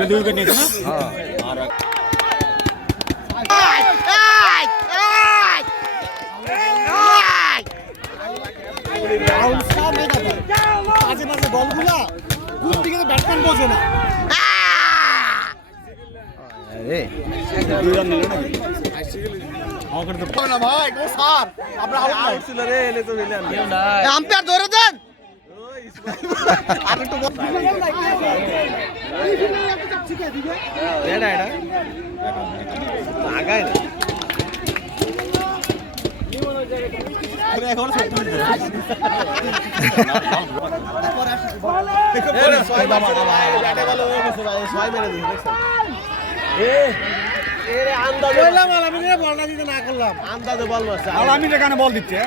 দুই উইকেট নিয়েছে না? মাঝে মাঝে বলগুলা কোন দিকে ব্যাটসম্যান বোঝে না। দুই রান নিল নাকি? ভাই ও স্যার আপনারা আউট ছিল রে এলে তো মিলেন আম্পায়ার ধরে দেন আর একটু এটা আগায় না এখন আন্দাজে বল মারছে আমি যেখানে বল দিচ্ছে